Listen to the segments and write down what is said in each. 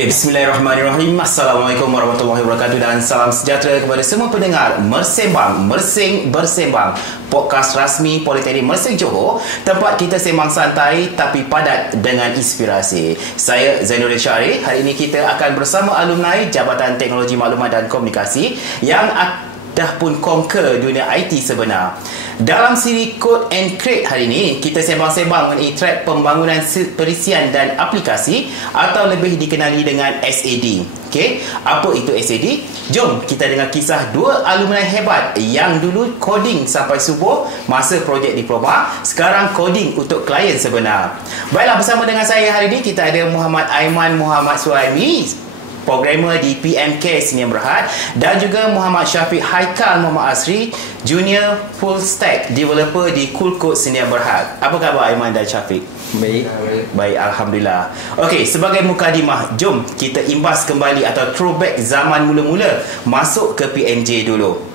Okey, bismillahirrahmanirrahim. Assalamualaikum warahmatullahi wabarakatuh dan salam sejahtera kepada semua pendengar Mersembang, Mersing Bersembang, podcast rasmi Politeknik Mersing Johor, tempat kita sembang santai tapi padat dengan inspirasi. Saya Zainuddin Syarif. Hari ini kita akan bersama alumni Jabatan Teknologi Maklumat dan Komunikasi yang dah pun conquer dunia IT sebenar. Dalam siri Code and Create hari ini, kita sembang-sembang mengenai track pembangunan perisian dan aplikasi atau lebih dikenali dengan SAD. Okey, apa itu SAD? Jom kita dengar kisah dua alumni hebat yang dulu coding sampai subuh masa projek diploma, sekarang coding untuk klien sebenar. Baiklah, bersama dengan saya hari ini kita ada Muhammad Aiman Muhammad Suhaimi, programmer di PMK Sdn Bhd, dan juga Muhammad Syafiq Haikal Muhammad Asri, junior full stack developer di Cool Code Sdn Bhd. Apa khabar Aiman dan Syafiq? Baik, alhamdulillah. Okey, sebagai mukadimah, jom kita imbas kembali atau throwback zaman mula-mula masuk ke PMJ dulu.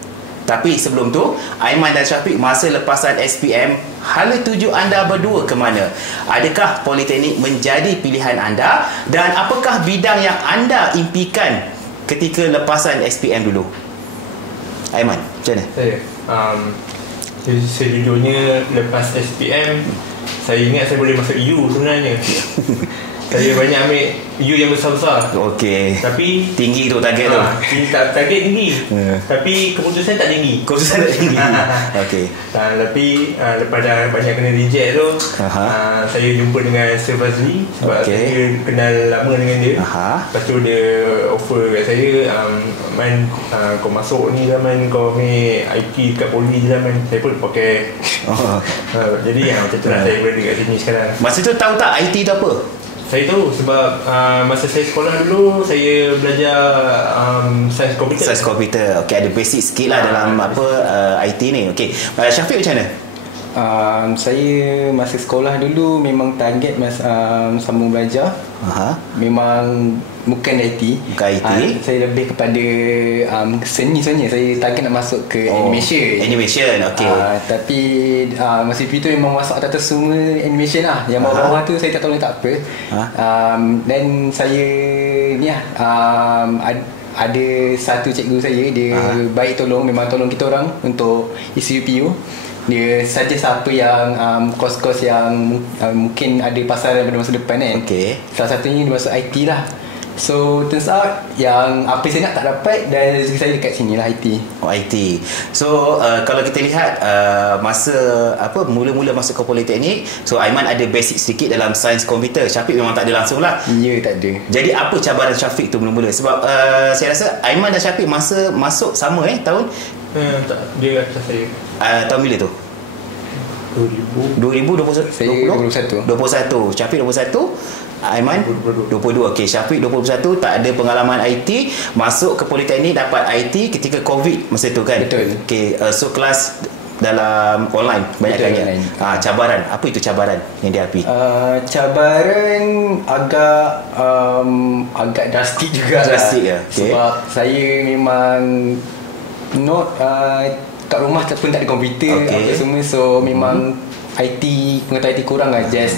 Tapi sebelum tu, Aiman dan Syafiq, masa lepasan SPM, hala tuju anda berdua ke mana? Adakah Politeknik menjadi pilihan anda? Dan apakah bidang yang anda impikan ketika lepasan SPM dulu? Aiman, macam mana? Sejujurnya lepas SPM, saya ingat saya boleh masuk U sebenarnya. Saya banyak ambil U yang besar-besar. Okey. Tapi tinggi tu target tu. Target tinggi. Tapi keputusan tak tinggi. Keputusan tak tinggi. Okey. Tapi lepas dah banyak kena reject tu, saya jumpa dengan Sir Fazli sebab saya kenal lama dengan dia. Lepas tu dia offer kat saya, Man, kau masuk ni lah Man, kau ambil IT kat Poli je lah Man. Saya pun pakai. Jadi macam tu lah saya berada kat sini sekarang. Masa tu tahu tak IT tu apa? Saya tahu sebab masa saya sekolah dulu saya belajar sains komputer. Sains komputer. Okey, ada basic skill lah dalam IT ni. Okey. Syafiq macam mana? Saya masa sekolah dulu memang target sambung belajar. Memang bukan IT. Bukan IT. Saya lebih kepada seni sebenarnya. Saya target nak masuk ke animation. Animation, okey. Tapi masa itu memang masuk atas semua animation lah. Yang bawah-bawah tu saya tak tahu tak apa. Dan saya ni lah, ada satu cikgu saya, dia baik tolong, memang tolong kita orang untuk isi UPU. Dia suggest apa yang kos-kos yang mungkin ada pasaran pada masa depan kan. Salah satunya dia masuk IT lah. So turns out yang apa saya nak tak dapat, dan rezeki saya dekat sini lah, IT. IT. So kalau kita lihat masa mula-mula masuk ke Politeknik, so Aiman ada basic sedikit dalam sains komputer. Syafiq memang tak ada langsung lah. Ya, tak ada. Jadi apa cabaran Syafiq tu mula-mula? Sebab saya rasa Aiman dan Syafiq masa masuk sama tahun. Tak, dia atas saya. Tahun bila tu? 2021. Saya 21. Syafiq 21. Aiman 22. Okey, Syafiq 21, tak ada pengalaman IT, masuk ke Politeknik dapat IT ketika COVID masa tu kan. Betul. Okey, so kelas dalam online banyak kan. Cabaran, apa itu cabaran yang dihadapi? Cabaran agak drastik juga. Drastik ya. Sebab saya memang kat rumah pun tak ada komputer apa semua, so memang IT, pengetahuan IT kurang lah. Just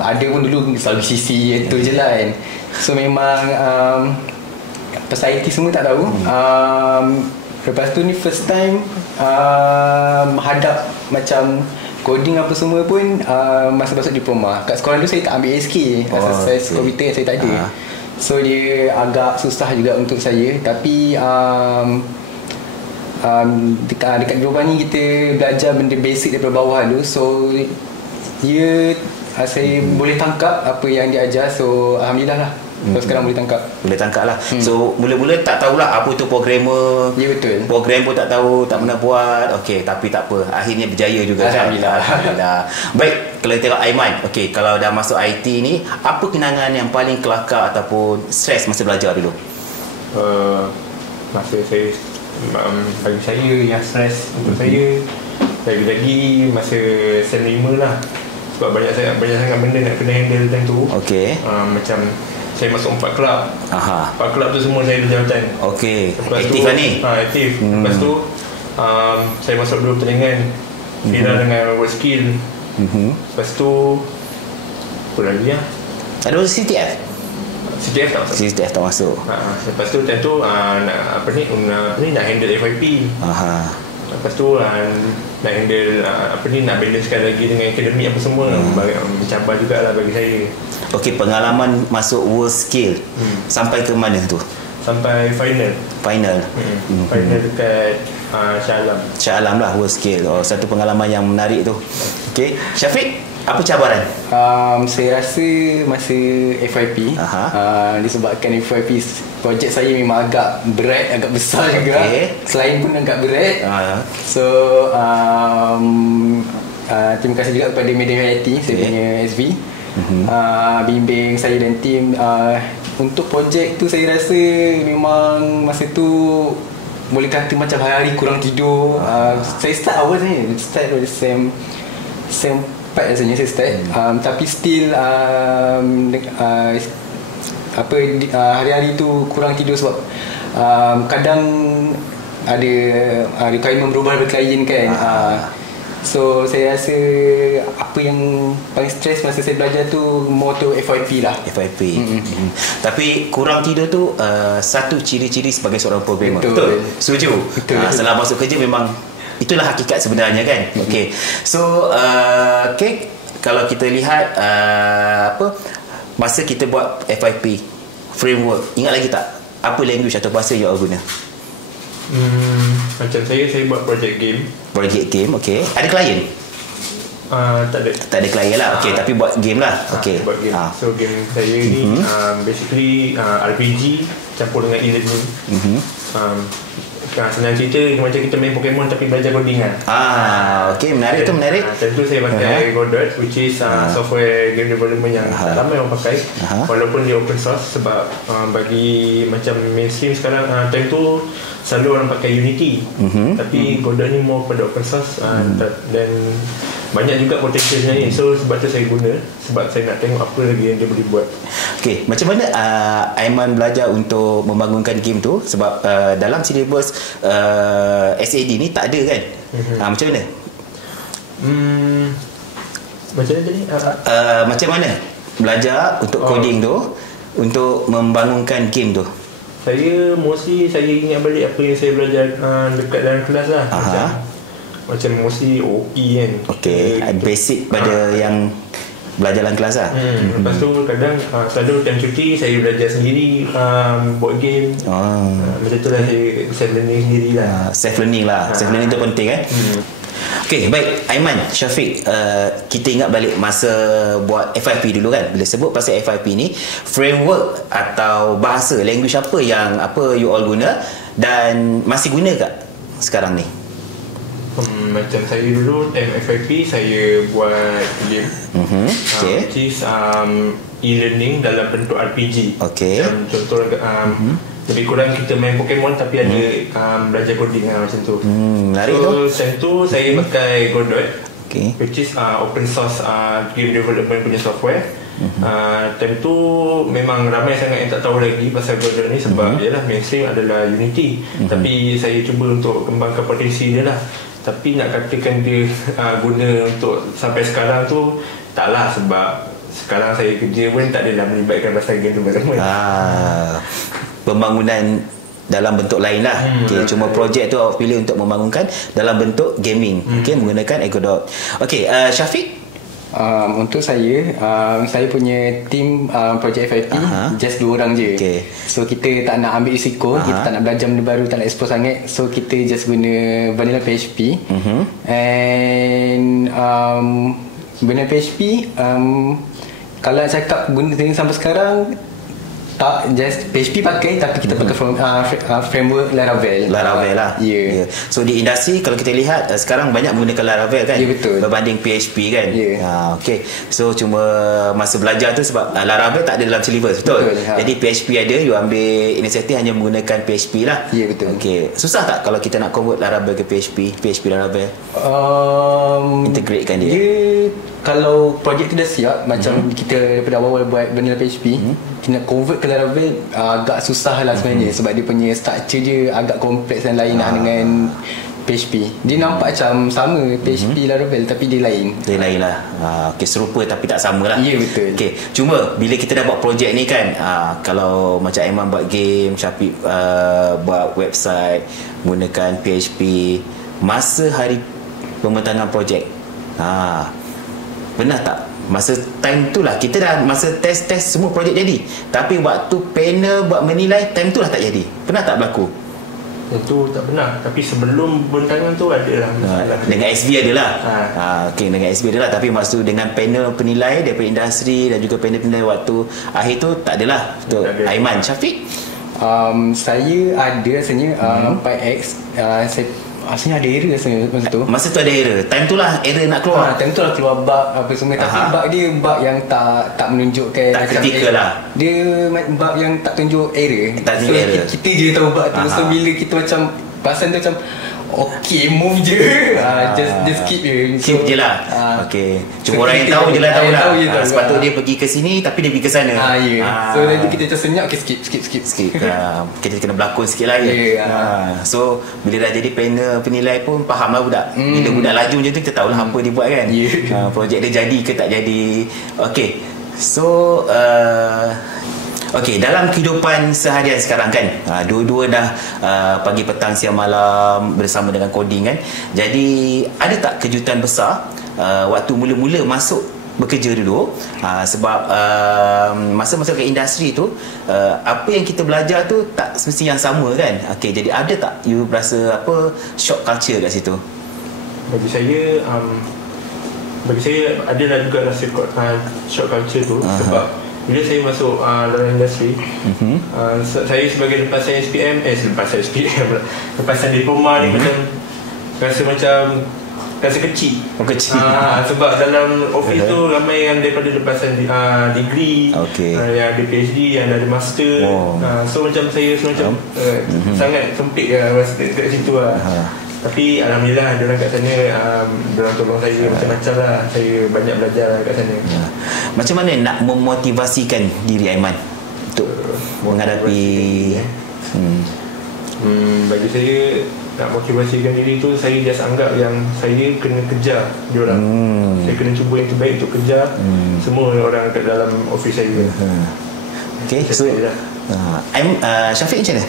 ada pun dulu selalu CC itu je lah kan. So memang pasal IT semua tak tahu. Lepas tu ni first time hadap macam coding apa semua pun masa masuk diploma. Kat sekolah dulu saya tak ambil SK, saya komputer saya tak ada. So dia agak susah juga untuk saya. Tapi dekat diploma ni kita belajar benda basic daripada bawah dulu. So saya boleh tangkap apa yang dia ajar. So alhamdulillah lah. So sekarang boleh tangkap lah. So mula-mula tak tahulah apa tu programmer. Ya, betul. Program pun tak tahu, tak pernah buat. Okey, tapi tak apa, akhirnya berjaya juga. Alhamdulillah. Baik, kalau kita tengok Aiman, okey, kalau dah masuk IT ni, apa kenangan yang paling kelakar ataupun stres masa belajar dulu? Masa saya, bagi saya yang stres untuk saya lagi-lagi masa SEM 5 lah. Sebab banyak sangat benda nak kena handle time tu. Macam saya masuk 4 kelab. 4 kelab tu semua saya ada jawatan. Aktif lah ni. Aktif. Lepas tu saya masuk 2 pertandingan final dengan world skill. Lepas tu apa lagi lah, ada CTF? CTF tak masuk. CTF tak masuk. Lepas tu time tu nak handle FYP. Lepas tu nak handle nak balancekan lagi dengan akademik apa semua. Mencabar jugalah bagi saya. Okey, pengalaman masuk World Skill sampai ke mana tu? Sampai final. Final dekat Shah Alam lah, World Skill. Satu pengalaman yang menarik tu. Okey, Syafiq, apa cabaran? Saya rasa masa FYP, disebabkan FYP projek saya memang agak berat, agak besar juga. Selain pun agak berat. So terima kasih juga kepada Media Hayati, saya punya SV, bimbing saya dan tim. Untuk projek tu saya rasa memang masa tu boleh kata macam hari-hari kurang tidur. Saya start awal saya start dari sem 4 rasanya saya start, tapi still hari-hari tu kurang tidur sebab kadang ada requirement berubah dari klien kan. So saya rasa apa yang paling stres masa saya belajar tu more to FYP lah. FYP. Tapi kurang tidur tu satu ciri-ciri sebagai seorang programmer. Betul. Setuju. Setelah masuk kerja memang itulah hakikat sebenarnya kan. Okey. So kalau kita lihat masa kita buat FYP framework, ingat lagi tak apa language atau bahasa yang awak guna? Macam saya buat project game. Okey. Ada klien? Tak ada klien lah. Okey, tapi buat game lah. Okey. Buat game. So game saya ni basically RPG campur dengan e-learning. Senang cerita macam kita main Pokemon tapi belajar coding kan. Okey, menarik tu, menarik. Tentu saya pakai Godot, which is software game development yang tak ramai orang pakai, walaupun dia open source. Sebab bagi macam mainstream sekarang, time tu selalu orang pakai Unity, tapi Godot ni more pada open source, dan banyak juga potensi sebenarnya. So sebab tu saya guna, sebab saya nak tengok apa lagi yang dia boleh buat. Okey, macam mana Aiman belajar untuk membangunkan game tu? Sebab dalam silibus SAD ni tak ada kan? Macam mana? Macam mana tadi? Macam mana belajar untuk coding tu, untuk membangunkan game tu? Saya ingat balik apa yang saya belajar dekat dalam kelas lah. Macam mostly OP kan. Okey, basic pada yang belajar dalam kelas lah. Lepas tu kadang selalu time cuti saya belajar sendiri, buat game. Macam tu lah, saya self-learning sendiri lah. Self-learning tu penting kan. Okey, baik Aiman, Syafiq, kita ingat balik masa buat FYP dulu kan. Bila sebut pasal FYP ni, framework atau bahasa, language apa yang you all guna dan masih guna tak sekarang ni? Macam saya dulu time FYP saya buat game, which is e-learning dalam bentuk RPG. Macam contoh lebih kurang kita main Pokemon tapi ada belajar coding macam tu. Menarik tu. So time tu saya pakai Godot, which is open source game development punya software. Time tu memang ramai sangat yang tak tahu lagi pasal Godot ni, sebab ialah mainstream adalah Unity. Tapi saya cuba untuk kembangkan potensi dia lah. Tapi nak katakan dia guna untuk sampai sekarang tu taklah, sebab sekarang saya kerja pun tak adalah melibatkan pasal game tu bersama. Pembangunan dalam bentuk lain lah. Cuma projek tu awak pilih untuk membangunkan dalam bentuk gaming, menggunakan Godot. Syafiq, untuk saya punya team projek FYP just 2 orang je. So kita tak nak ambil risiko, kita tak nak belajar benda baru, tak nak explore sangat. So kita just guna vanilla PHP. And vanilla PHP, kalau nak cakap guna sampai sekarang, tak just PHP pakai, tapi kita pakai framework Laravel lah. So di industri kalau kita lihat sekarang banyak menggunakan Laravel kan, berbanding PHP kan. Okay. So cuma masa belajar tu sebab Laravel tak ada dalam syllabus, betul? Jadi PHP ada, you ambil inisiatif hanya menggunakan PHP lah. Betul. Okay. Susah tak kalau kita nak convert Laravel ke PHP Laravel? Integratekan dia. Kalau projek tu dah siap, macam kita daripada awal buat vanilla PHP, kita nak convert ke Laravel agak susah lah sebenarnya, sebab dia punya structure dia agak kompleks dan lain dengan PHP. Dia nampak macam sama PHP Laravel tapi dia lain. Dia lain lah. Okay, serupa tapi tak sama lah. Ya, betul. Okay, cuma bila kita dah buat projek ni kan, kalau macam Aiman buat game, Syafiq buat website menggunakan PHP, masa hari pembentangan projek, pernah tak masa time tu lah kita dah masa test semua projek jadi, tapi waktu panel buat menilai, time tu lah tak jadi? Pernah tak berlaku? Itu tak pernah. Tapi sebelum bentangan tu ada lah masalah. Dengan SB ada lah. Okay, dengan SB ada lah. Tapi maksud dengan panel penilai daripada industri dan juga panel penilai waktu akhir tu tak adalah. Aiman, Syafiq? Saya ada rasanya 5X. Rasanya ada error rasanya masa tu. Masa tu ada error. Time tu lah error nak keluar. Time tu lah keluar bug apa semua. Tapi bug dia bug yang tak menunjukkan, tak kritikal lah. Dia bug yang tak tunjuk error. Tak tunjuk error. Kita je tahu bug tu. So bila kita macam perasan tu macam okay, move je. Just keep je. Keep je lah. Okay. Cuma orang yang tahu je lah, tahu lah. Sepatutnya dia pergi ke sini tapi dia pergi ke sana. So nanti kita macam senyap. Okay, skip. Kita kena berlakon sikit lah. So bila dah jadi panel penilai pun faham lah budak. Bila budak laju macam tu kita tahulah apa dia buat kan. Projek dia jadi ke tak jadi. Okay. So Okey, dalam kehidupan seharian sekarang kan, dua-dua dah pagi, petang, siang, malam bersama dengan coding kan. Jadi ada tak kejutan besar waktu mula-mula masuk bekerja dulu, sebab masa masuk ke industri tu, apa yang kita belajar tu tak semestinya yang sama kan. Okey, jadi ada tak you rasa apa shock culture kat situ? Bagi saya adalah juga rasa shock culture tu. Sebab bila saya masuk dalam industri, saya sebagai lepasan SPM, lepasan diploma ni macam rasa kecil. Sebab dalam office tu ramai yang daripada lepasan degree, yang ada PhD, yang ada master. So macam saya sangat sempit rasa kat situ lah. Tapi alhamdulillah diorang kat sana, diorang tolong saya macam-macam lah. Saya banyak belajar kat sana. Macam mana nak memotivasikan diri Aiman untuk menghadapi bagi saya nak motivasikan diri tu, saya just anggap yang saya kena kejar diorang. Saya kena cuba yang terbaik untuk kejar semua orang kat dalam office saya. Okay, so Syafiq macam mana?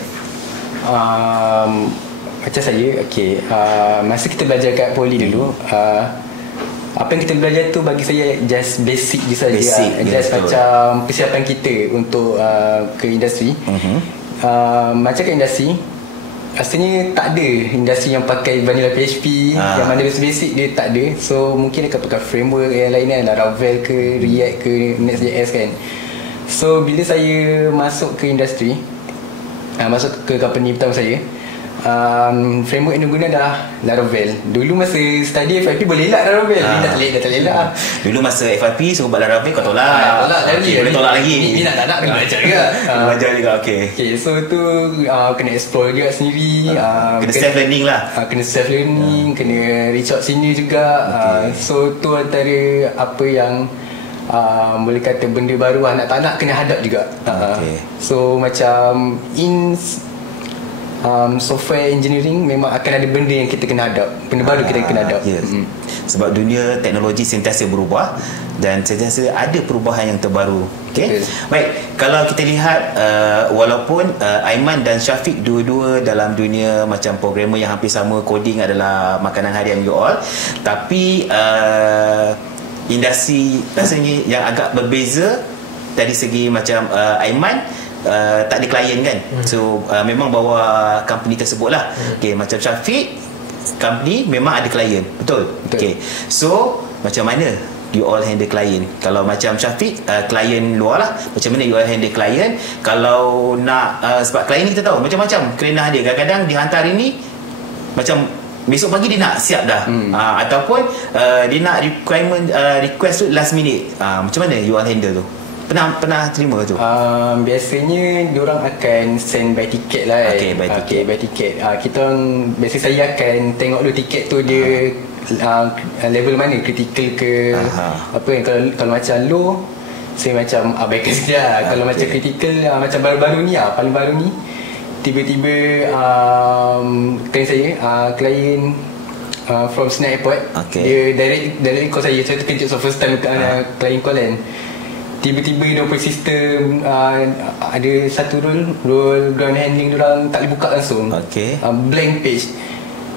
Macam saya, okay, masa kita belajar kat poli dulu, apa yang kita belajar tu bagi saya just basic je saja. Just macam persiapan kita untuk ke industri. Macam ke industri, rasanya tak ada industri yang pakai vanilla PHP, yang mana basic dia tak ada. So mungkin dia akan pakai framework yang lain kan, Laravel ke React ke Next.js kan. So bila saya masuk ke industri, masuk ke company pertama saya, framework yang guna dah Laravel. Dulu masa study FYP boleh elak Laravel. Dah tak elak. Dulu masa FYP suruh buat Laravel kau tolak. Boleh tolak lagi. Ni nak tak nak kena belajar juga. Belajar juga. Okay, so tu kena explore juga sendiri. Kena self learning lah. Kena self learning, kena reach out sini juga. So tu antara apa yang boleh kata benda baru nak tak nak kena hadap juga. So macam software engineering memang akan ada benda yang kita kena hadap, benda baru kita kena hadap. Sebab dunia teknologi sentiasa berubah dan sentiasa ada perubahan yang terbaru. Baik, kalau kita lihat walaupun Aiman dan Syafiq dua-dua dalam dunia macam programmer yang hampir sama, coding adalah makanan harian you all, tapi industri rasanya yang agak berbeza dari segi macam Aiman tak ada klien kan. So memang bawa company tersebut lah. Macam Syafiq, company memang ada klien. Betul? So macam mana you all handle klien? Kalau macam Syafiq, klien luar lah, macam mana you all handle klien? Kalau nak sebab klien ni kita tahu macam-macam kerenah dia. Kadang-kadang dia hantar hari ni, macam besok pagi dia nak siap dah. Ataupun dia nak request tu last minute. Macam mana you all handle tu? Pernah terima tu? Biasanya diorang akan send by ticket lah. By ticket. Kita orang, biasa saya akan tengok dulu tiket tu dia level mana, critical ke apa yang kalau macam low, saya macam abaikan sekejap. Kalau macam critical, macam baru-baru ni paling baru ni tiba-tiba klien from Senai Airport, dia direct call saya terkejut. So first time klien call kan, tiba-tiba dia punya sistem ada satu role ground handling diorang tak boleh buka langsung, blank page.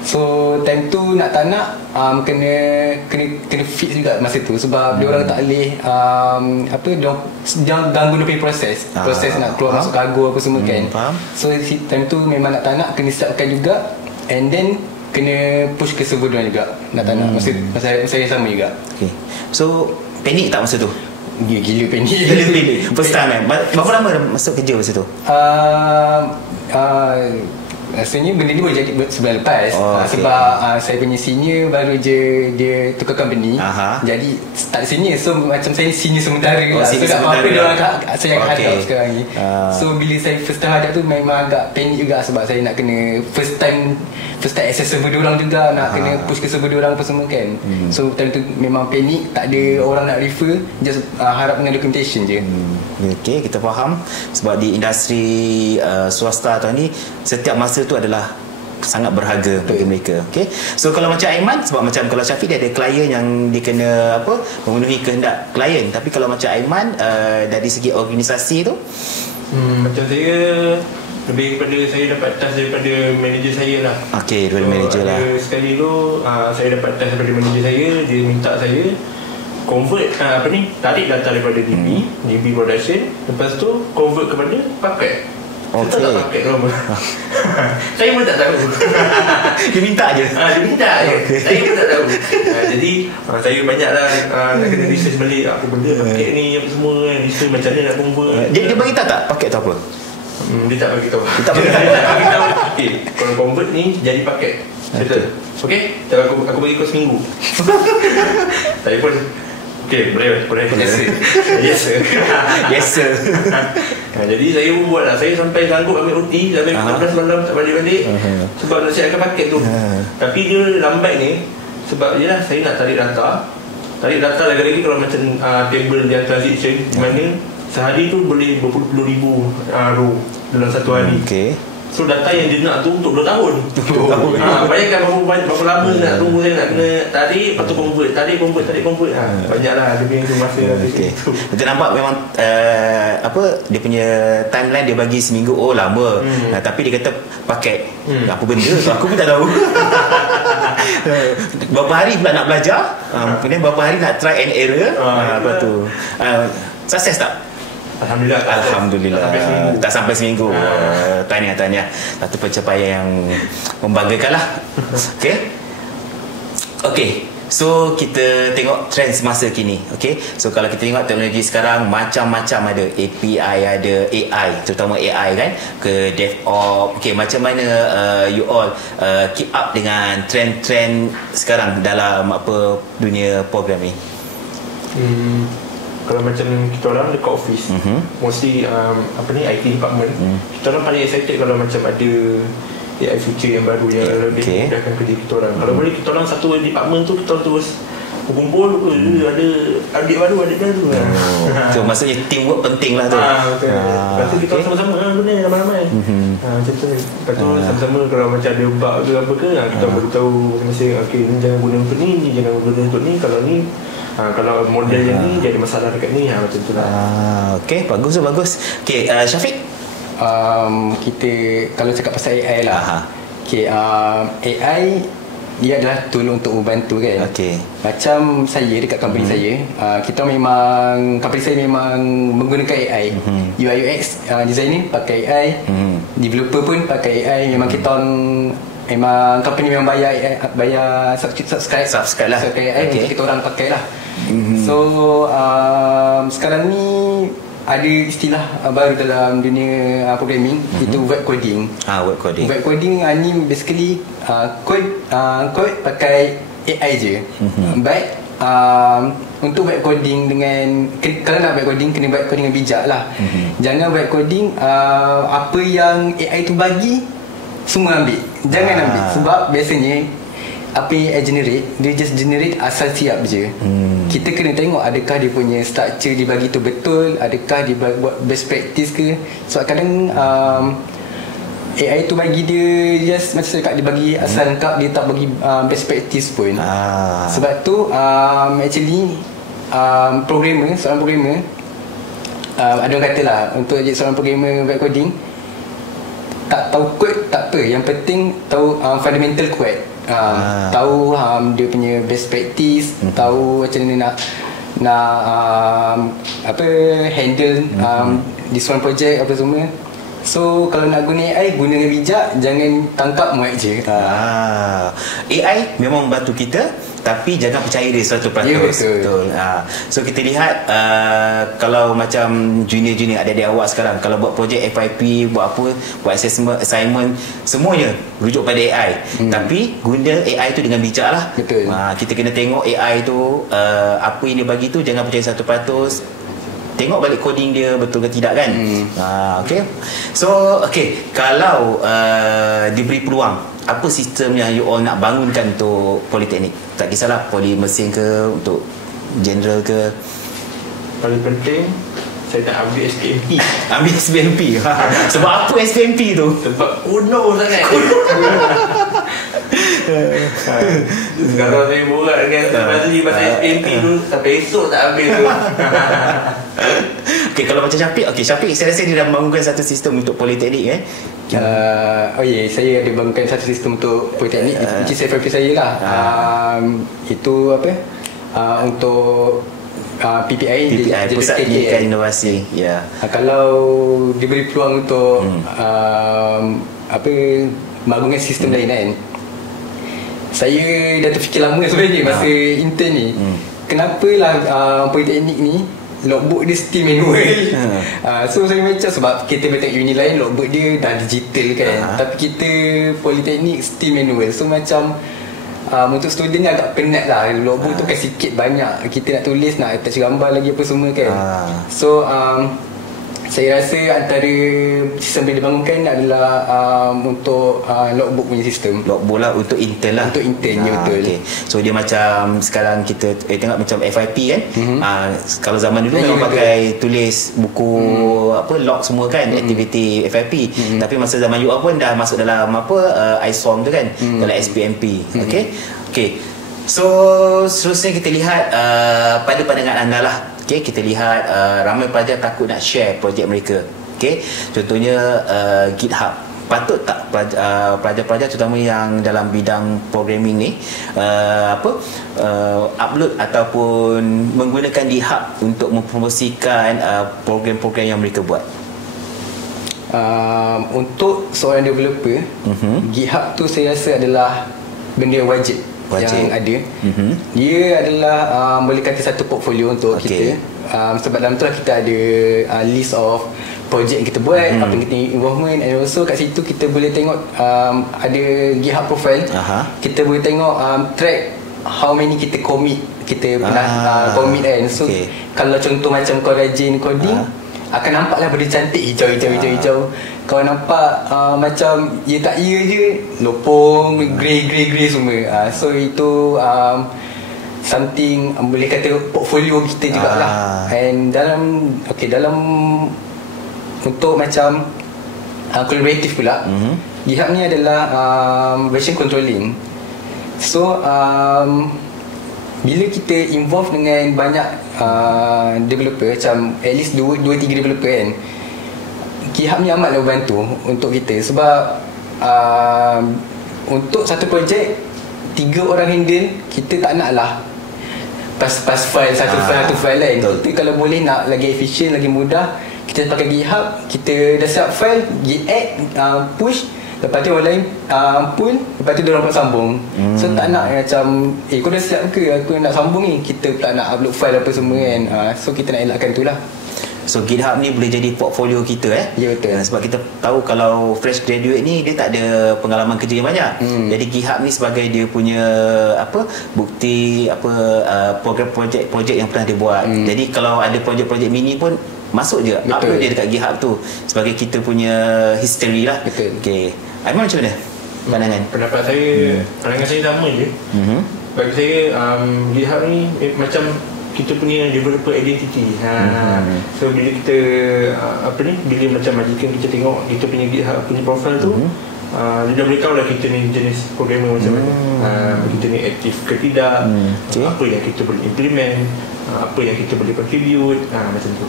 So time tu nak tak nak kena fix juga masa tu, sebab diorang tak boleh jangan ganggu dia punya proses nak keluar masuk kargo apa semua kan. So time tu memang nak tak nak kena siapkan juga, and then kena push ke server diorang juga nak tak nak. Masa saya sama juga. So panik tak masa tu? Gila panik. First time kan? Berapa lama dah masuk kerja masa tu? Rasanya benda ni boleh jadi sebulan lepas. Sebab saya punya senior baru je dia tukar company. Jadi start senior, so macam saya senior sementara lah. So tak apa-apa dia orang saya akan hadap sekarang ni. So bila saya first time hadap tu memang agak panik juga, sebab saya nak kena first time access server diorang juga, nak kena push ke server diorang apa semua kan. So time tu memang panik, tak ada orang nak refer, just harap dengan documentation je. Okay, kita faham. Sebab di industri swasta tahun ni, setiap masa tu adalah sangat berharga bagi mereka. Okay. So kalau macam Aiman, sebab macam kalau Syafiq dia ada klien yang dia kena memenuhi kehendak klien, tapi kalau macam Aiman dari segi organisasi tu, macam saya lebih kepada saya dapat task daripada manager saya lah. Role manager lah. Sekali tu saya dapat task daripada manager saya, dia minta saya convert tarik data daripada DB production, lepas tu convert kepada paket. Kita tak pakai drama. Saya pun tak tahu. Dia minta je. Dia minta je. Saya pun tak tahu. Jadi saya banyaklah nak kena research balik apa benda paket ni, apa semua kan, research macam mana nak convert. Dia bagi tak paket tu apa? Dia tak bagi tahu. Dia tak bagi tahu. Okey, kalau convert ni jadi paket. Settle. Okey? Aku bagi kau seminggu. Saya pun okey, boleh. Yes sir. Yes sir. Jadi saya pun buat lah. Saya sampai sanggup ambil OT sampai 14 malam tak balik-balik sebab nak siapkan paket tu. Tapi dia lambat ni sebab yelah saya nak tarik data lagi-lagi kalau macam table yang transition di mana sehari tu boleh berpuluh-puluh ribu row dalam satu hari. So data yang dia nak tu untuk 2 tahun. Bayangkan berapa lama nak tunggu saya nak kena tarik, lepas tu convert. Banyaklah dia punya masa. Kita nampak memang dia punya timeline dia bagi seminggu. Lama. Tapi dia kata paket. Apa benda tu aku pun tak tahu. Berapa hari pula nak belajar, kemudian berapa hari nak try and error. Lepas tu sukses tak? Alhamdulillah. Tak sampai seminggu. Tahniah. Satu pencapaian yang membanggakan lah. Okay. So kita tengok trend semasa kini. Okay. So kalau kita tengok teknologi sekarang, macam-macam ada. API ada, AI, terutama AI kan, ke DevOps. Okay, macam mana you all keep up dengan trend-trend sekarang dalam dunia programming? Kalau macam kita orang dekat office, mostly IT department, kita orang paling excited kalau macam ada AI feature yang baru yang lebih mudahkan kerja kita orang. Kalau boleh kita orang satu department tu kita orang terus berkumpul, ada update baru. So maksudnya teamwork penting lah tu. Betul. Lepas tu kita sama-sama guna ramai-ramai. Macam tu. Lepas tu sama-sama kalau macam ada bug ke apa ke, kita beritahu masing-masing, ni jangan guna untuk ni jangan guna untuk ni, kalau ni kalau model yang ni dia ada masalah dekat ni, macam tu lah. Okay, bagus. Okay, Syafiq, kita kalau cakap pasal AI lah, AI dia adalah tool untuk membantu kan. Macam saya dekat company saya, kita memang company saya memang menggunakan AI. UI UX designer pakai AI, developer pun pakai AI. Memang kita memang company memang bayar subscribe lah AI untuk kita orang pakai lah. So sekarang ni ada istilah baru dalam dunia programming, itu web coding. Web coding ni basically code pakai AI je. But untuk web coding kalau nak web coding, kena web coding dengan bijak lah. Jangan web coding apa yang AI tu bagi semua ambil. Jangan ambil, sebab biasanya apa yang AI generate, dia just generate asal siap je. Kita kena tengok adakah dia punya structure dibagi tu betul, adakah dia buat best practice ke. Sebab kadang AI tu bagi dia just macam saya cakap, dia bagi asal lengkap, dia tak bagi best practice pun. Sebab tu actually seorang programmer, ada orang kata lah, untuk jadi seorang programmer web coding, tak tahu code tak apa, yang penting tahu fundamental code. Tahu dia punya best practice, tahu macam mana nak handle di seorang projek apa semua. So kalau nak guna AI, guna dengan bijak, jangan tangkap muat je. AI memang membantu kita, tapi jangan percaya dia 100%. Ya, betul. So kita lihat kalau macam junior-junior adik-adik awak sekarang, kalau buat projek FYP, buat apa, buat assignment, semuanya rujuk pada AI. Tapi guna AI tu dengan bijak lah. Betul. Kita kena tengok AI tu apa yang dia bagi tu, jangan percaya 100%. Tengok balik coding dia betul ke tidak kan. Okay. So kalau diberi peluang, apa sistem yang you all nak bangunkan untuk politeknik? Tak kisahlah poli mesin ke, untuk general ke. Paling penting saya nak ambil SPMP. Ambil SPMP. Sebab apa SPMP tu? Sebab kuno sangat. Kalau saya borak dengan Fazli pasal SPMP tu, sampai esok tak ambil tu. Kalau macam Syafiq, saya rasa dia dah membangunkan satu sistem untuk politeknik saya ada bangunkan satu sistem untuk politeknik, which is FYP saya lah. Itu untuk PPI Pusat Pendidikan Inovasi. Kalau diberi peluang untuk bangunkan sistem lain kan, saya dah terfikir lama sebenarnya masa intern ni, kenapalah politeknik ni logbook dia still manual. So saya macam, sebab kita bertengok uni lain logbook dia dah digital kan, tapi kita politeknik still manual. So macam untuk student ni agak penat lah. Logbook tu kan sikit banyak, kita nak tulis, nak attach gambar lagi apa semua kan. So saya rasa antara sistem yang dibangunkan adalah untuk logbook punya sistem. Logbook lah untuk intern lah. Untuk intern, ya betul. So dia macam sekarang kita tengok macam FYP kan. Kalau zaman dulu memang pakai tulis buku log semua kan, aktiviti FYP. Tapi masa zaman UR pun dah masuk dalam ISOM tu kan, dalam SPMP. Okay. So seterusnya kita lihat pada pandangan anda lah. Kita lihat ramai pelajar takut nak share projek mereka. Contohnya GitHub. Patut tak pelajar-pelajar terutama yang dalam bidang programming ni upload ataupun menggunakan GitHub untuk mempromosikan program-program yang mereka buat? Untuk seorang developer, GitHub tu saya rasa adalah benda wajib yang ada. Dia adalah boleh kata satu portfolio untuk kita. Sebab dalam tu lah kita ada list of projek yang kita buat, apa yang kita involvement, and also kat situ kita boleh tengok ada GitHub profile. Kita boleh tengok track how many kita commit, kita pernah commit kan. So kalau contoh macam kau rajin coding, akan nampaklah benda cantik hijau. Kau nampak macam ya tak ya je, lopong, grey semua. So itu something boleh kata portfolio kita jugalah. And dalam untuk macam collaborative pula, GitHub ni adalah version controlling. So bila kita involve dengan banyak developer, macam at least 2-3 developer kan, GitHub ni amatlah membantu untuk kita. Sebab untuk satu projek 3 orang handle, kita tak nak lah pas file satu file lain. Kita kalau boleh nak lagi efisien, lagi mudah, kita pakai GitHub, kita dah siap file, git add, push, lepas tu orang lain pull, lepas tu dia orang sambung. So tak nak macam kau dah siap ke, aku nak sambung ni, kita tak nak upload file apa semua kan. So kita nak elakkan tu lah. So GitHub ni boleh jadi portfolio kita Ya betul. Sebab kita tahu kalau fresh graduate ni dia tak ada pengalaman kerja yang banyak. Jadi GitHub ni sebagai dia punya bukti program projek yang pernah dia buat. Jadi kalau ada projek-projek mini pun masuk je, upload dia dekat GitHub tu sebagai kita punya history lah. Betul. Aiman macam mana pandangan? Pandangan saya sama je. Bagi saya GitHub ni macam kita punya developer identity. So bila kita bila macam majikan kita tengok kita punya GitHub punya profile tu, dia dah boleh tahu lah kita ni jenis programmer macam mana, kita ni aktif ke tidak, apa yang kita boleh implement, apa yang kita boleh contribute, macam tu.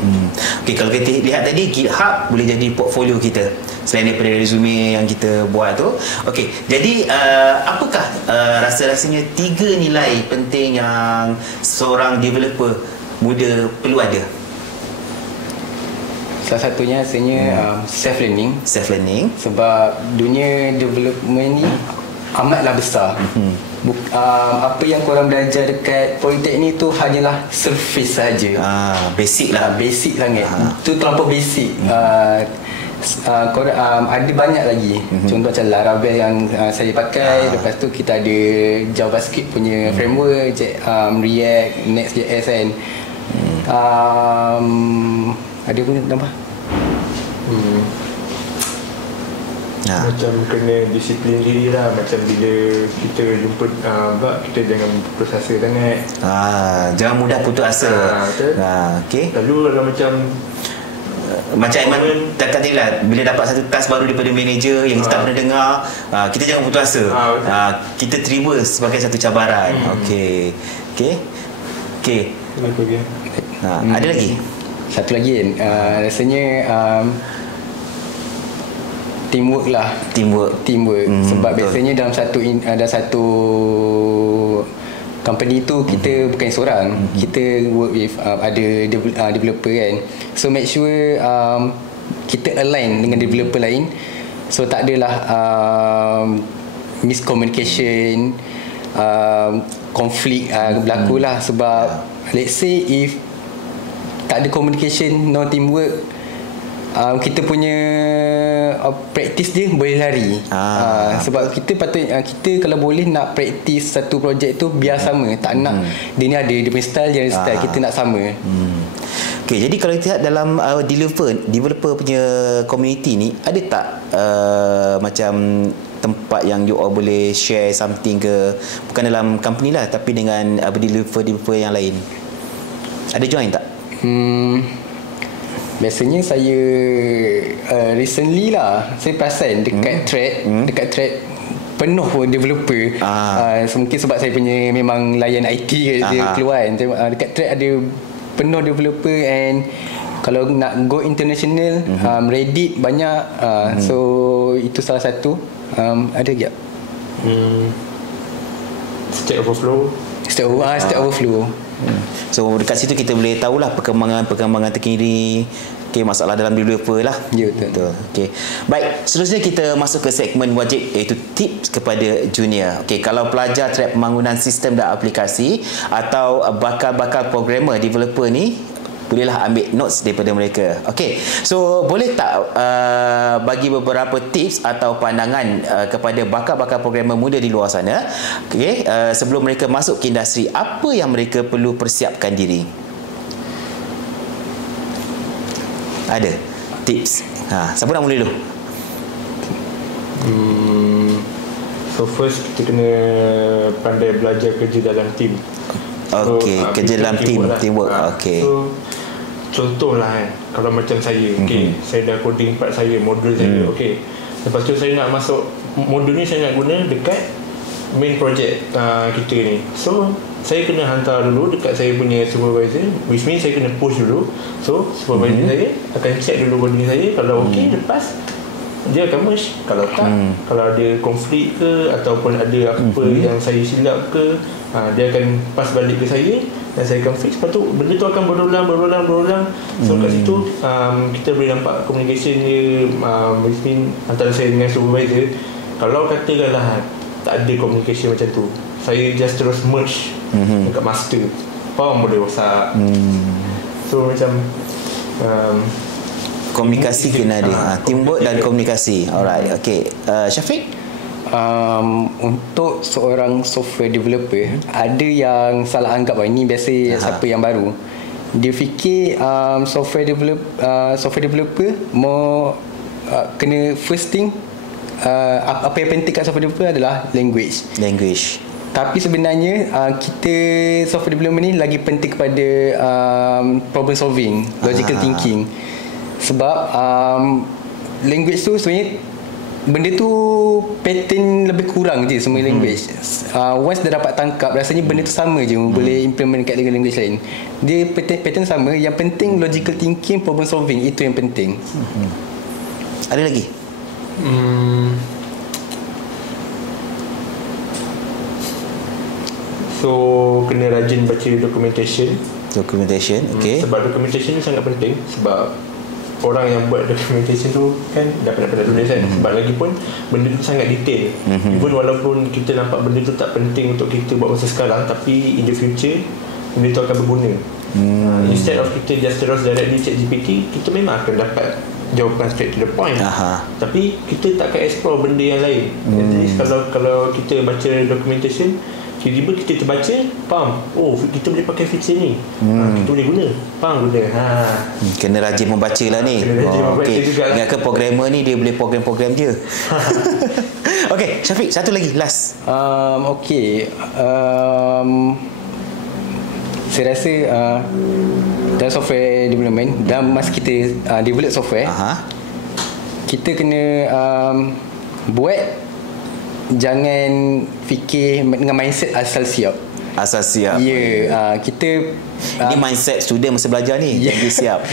Okay, kalau kita lihat tadi, GitHub boleh jadi portfolio kita selain daripada resume yang kita buat tu. Okay, jadi apakah rasa-rasanya 3 nilai penting yang seorang developer muda perlu ada? Salah satunya rasanya self-learning. Self-learning. Sebab dunia development ni amatlah besar. Apa yang korang belajar dekat Politeknik tu hanyalah surface saja. Basic lah. Basic sangat. Itu terlampau basic. Ada banyak lagi. Contoh macam Laravel yang saya pakai. Lepas tu kita ada JavaScript punya framework, React, Next.js kan. Ada pun tambah. Macam kena disiplin diri lah. Macam bila kita jumpa bug, kita jangan putus asa sangat. Jangan mudah putus asa. Okay. Lalu kalau macam Aiman cakap tadi lah, bila dapat satu task baru daripada manager yang kita tak pernah dengar, kita jangan putus asa. Kita terima sebagai satu cabaran. Okay. Ada lagi? Satu lagi kan, rasanya teamwork lah. Teamwork. Sebab biasanya dalam satu company tu kita bukan seorang, kita work with ada developer kan. So make sure kita align dengan developer lain, so tak adalah miscommunication, konflik berlaku lah. Sebab let's say if tak ada communication, no teamwork, kita punya practice dia boleh lari. Sebab kita kita kalau boleh nak practice satu projek tu biar sama, tak nak dia ni ada dia punya style, dia ada style, kita nak sama. Okay, jadi kalau kita lihat dalam developer punya community ni, ada tak macam tempat yang you all boleh share something ke, bukan dalam company lah tapi dengan developer yang lain? Ada join tak? Biasanya saya recently lah saya perasan dekat thread penuh developer. So mungkin sebab saya punya memang layan IT dia keluar kan. Dekat thread ada penuh developer, and kalau nak go international, Reddit banyak. So itu salah satu. Ada tak? Stack Overflow. Stack Overflow. So dekat situ kita boleh tahulah perkembangan terkini, masalah dalam developer lah. Ya, betul. Okay. Baik, seterusnya kita masuk ke segmen wajib, iaitu tips kepada junior. Okay, kalau pelajar track pembangunan sistem dan aplikasi atau bakal programmer developer ni, bolehlah ambil notes daripada mereka. Okey. So, boleh tak bagi beberapa tips atau pandangan kepada bakal programmer muda di luar sana, okey, sebelum mereka masuk ke industri, apa yang mereka perlu persiapkan diri? Ada tips. Siapa nak mula dulu? So first kita kena pandai belajar kerja dalam tim. Okey, kerja dalam teamwork. Okey. So contohlah kalau macam saya, saya dah coding part saya, modul saya, lepas tu saya nak masuk modul ni, saya nak guna dekat main project kita ni. So saya kena hantar dulu dekat saya punya supervisor, which means saya kena push dulu. So supervisor saya akan check dulu coding saya, kalau lepas dia akan merge. Kalau tak, kalau ada konflik ke ataupun ada apa yang saya silap ke, dia akan pass balik ke saya dan saya akan fix. Lepas tu benda tu akan berulang. So kat situ kita boleh nampak communication dia antara saya dengan supervisor. Kalau katakanlah tak ada communication macam tu, saya just terus merge dekat master, form boleh rosak. So macam komunikasi kena ada, teamwork dan komunikasi. Alright. Okay, Syafiq? Untuk seorang software developer, ada yang salah anggap ini biasa siapa yang baru, dia fikir software developer mau kena first thing, apa yang penting kat software developer adalah language. Tapi sebenarnya kita software development ni lagi penting kepada problem solving, logical thinking. Sebab language tu sebenarnya benda tu pattern lebih kurang je semua language. Once dah dapat tangkap, rasanya benda tu sama je, boleh implement kat dengan language lain. Dia pattern sama. Yang penting logical thinking, problem solving, itu yang penting. Ada lagi? So kena rajin baca documentation. Okay. Sebab documentation ni sangat penting. Sebab orang yang buat documentation tu kan dah pernah tulis kan. Sebab lagi pun benda tu sangat detail. Even walaupun kita nampak benda tu tak penting untuk kita buat masa sekarang, tapi in the future benda tu akan berguna. Instead of kita just terus directly check GPT, kita memang akan dapat jawapan straight to the point. Tapi kita tak akan explore benda yang lain. Jadi kalau kita baca documentation, tiba-tiba kita terbaca, faham, oh kita boleh pakai feature ni, kita boleh guna, faham guna. Kena rajin membaca lah ni. Ingatkan programmer ni dia boleh program-program je. Okay, Syafiq, satu lagi last. Saya rasa dalam software development, dalam masa kita develop software, kita kena buat, jangan fikir dengan mindset asal siap. Kita ini mindset student masa belajar ni. Jadi siap.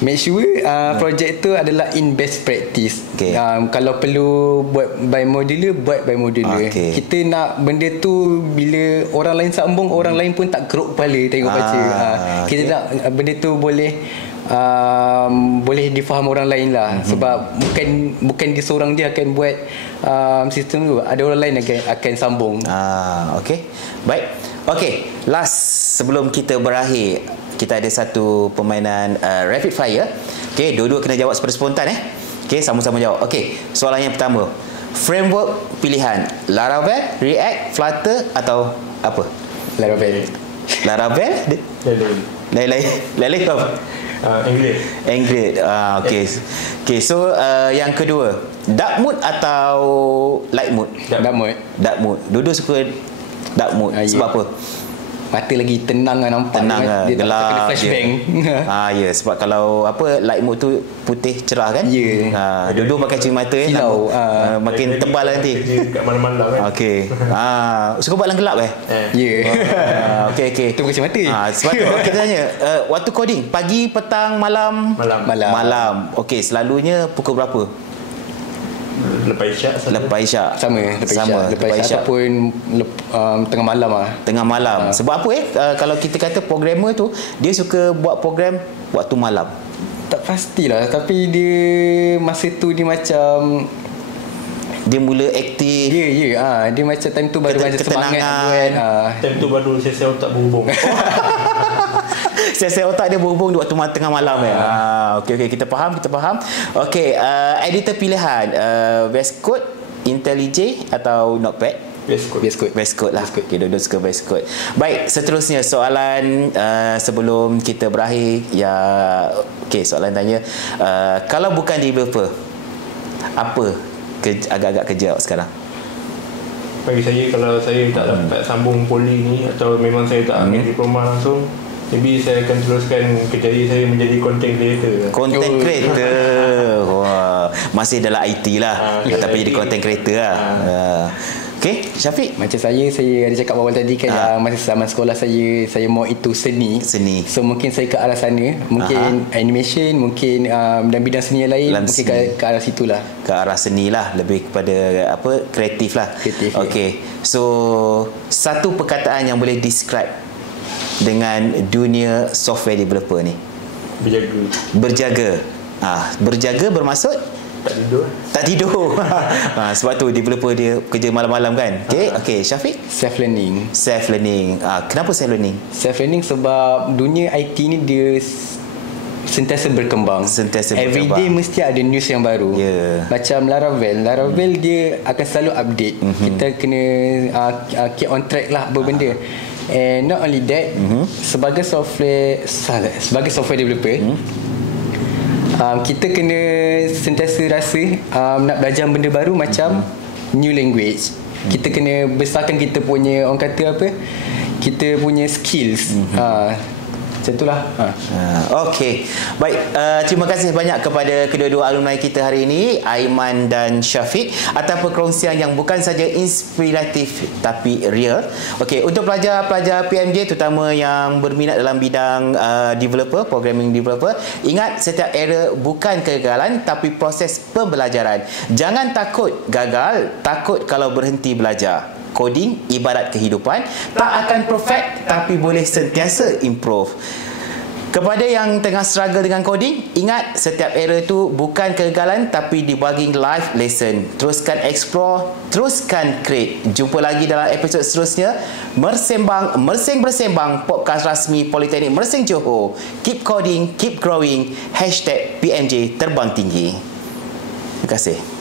Make sure projek tu adalah in best practice. Kalau perlu buat by modular, buat by modular. Kita nak benda tu bila orang lain sambung, orang lain pun tak keruk kepala tengok baca. Kita nak benda tu boleh difaham orang lain lah. Sebab bukan dia seorang dia akan buat sistem tu, ada orang lain akan sambung. Okay, baik. Okay, last sebelum kita berakhir, kita ada satu permainan rapid fire. Okay, dua-dua kena jawab seperti spontan. Okay, sama-sama jawab. Okay, soalan yang pertama, framework pilihan Laravel, React, Flutter atau apa? Laravel. Lain apa? Angular. Okay, so yang kedua, dark mode atau light mode? Dark mode. Dua-dua suka dark mode. Sebab apa? Mata lagi tenang lah, nampak dia gelap, tak kena flashbang. Sebab kalau light mode tu putih cerah kan. Dua-dua pakai cermin mata silau, makin tebal lah nanti kat malam-malam kan. Suka buat dalam gelap Okay. Tu cermin mata. Sebab tu kita tanya, waktu coding pagi, petang, malam. Okay, selalunya pukul berapa? Lepas isyak. Sama. Lepas isyak ataupun tengah malam. Sebab apa kalau kita kata programmer tu dia suka buat program waktu malam? Tak pastilah, tapi dia masa tu dia macam dia mula aktif. Dia macam time tu baru macam semangat buat. Time tu baru sel otak berhubung. Sel otak dia berhubung waktu tengah malam. Okay, kita faham. Okay, editor pilihan VS Code, IntelliJ atau Notepad? VS Code lah. Okay, dua-dua suka VS Code. Baik, seterusnya soalan sebelum kita berakhir. Okay, soalan tanya, kalau bukan developer, apa agak-agak kerja awak sekarang? Bagi saya, kalau saya tak dapat sambung poli ni, atau memang saya tak ambil diploma langsung, maybe saya akan teruskan kerjaya saya menjadi content creator. Wah, masih dalam IT lah, tapi jadi content creator lah. Okay, Syafiq? Macam saya ada cakap awal tadi kan, masa zaman sekolah saya mau itu seni. So mungkin saya ke arah sana, mungkin animation, mungkin dan bidang seni yang lain, mungkin ke arah situlah. Ke arah seni lah, lebih kepada kreatif lah. Okay, so satu perkataan yang boleh describe dengan dunia software developer ni? Berjaga. Berjaga bermaksud tak tidur. Sebab tu developer dia kerja malam-malam kan. Okay, Syafiq? Self learning. Kenapa self learning? Self learning sebab dunia IT ni dia sentiasa berkembang. Every day mesti ada news yang baru. Macam Laravel dia akan selalu update. Kita kena keep on track lah berbenda. And not only that, sebagai software developer, kita kena sentiasa rasa nak belajar benda baru, macam new language. Kita kena besarkan kita punya, orang kata apa, kita punya skills. Macam itulah. Okey. Baik, terima kasih banyak kepada kedua-dua alumni kita hari ini, Aiman dan Syafiq, atas perkongsian yang bukan saja inspiratif tapi real. Okey, untuk pelajar-pelajar PMJ terutama yang berminat dalam bidang developer, programming developer, ingat setiap error bukan kegagalan tapi proses pembelajaran. Jangan takut gagal, takut kalau berhenti belajar. Coding ibarat kehidupan, tak akan perfect tapi boleh sentiasa improve. Kepada yang tengah struggle dengan coding, ingat setiap error itu bukan kegagalan tapi debugging life lesson. Teruskan explore, teruskan create. Jumpa lagi dalam episod seterusnya. Mersing Bersembang, podcast rasmi Politeknik Mersing Johor. Keep coding, keep growing. #PMJ Terbang Tinggi. Terima kasih.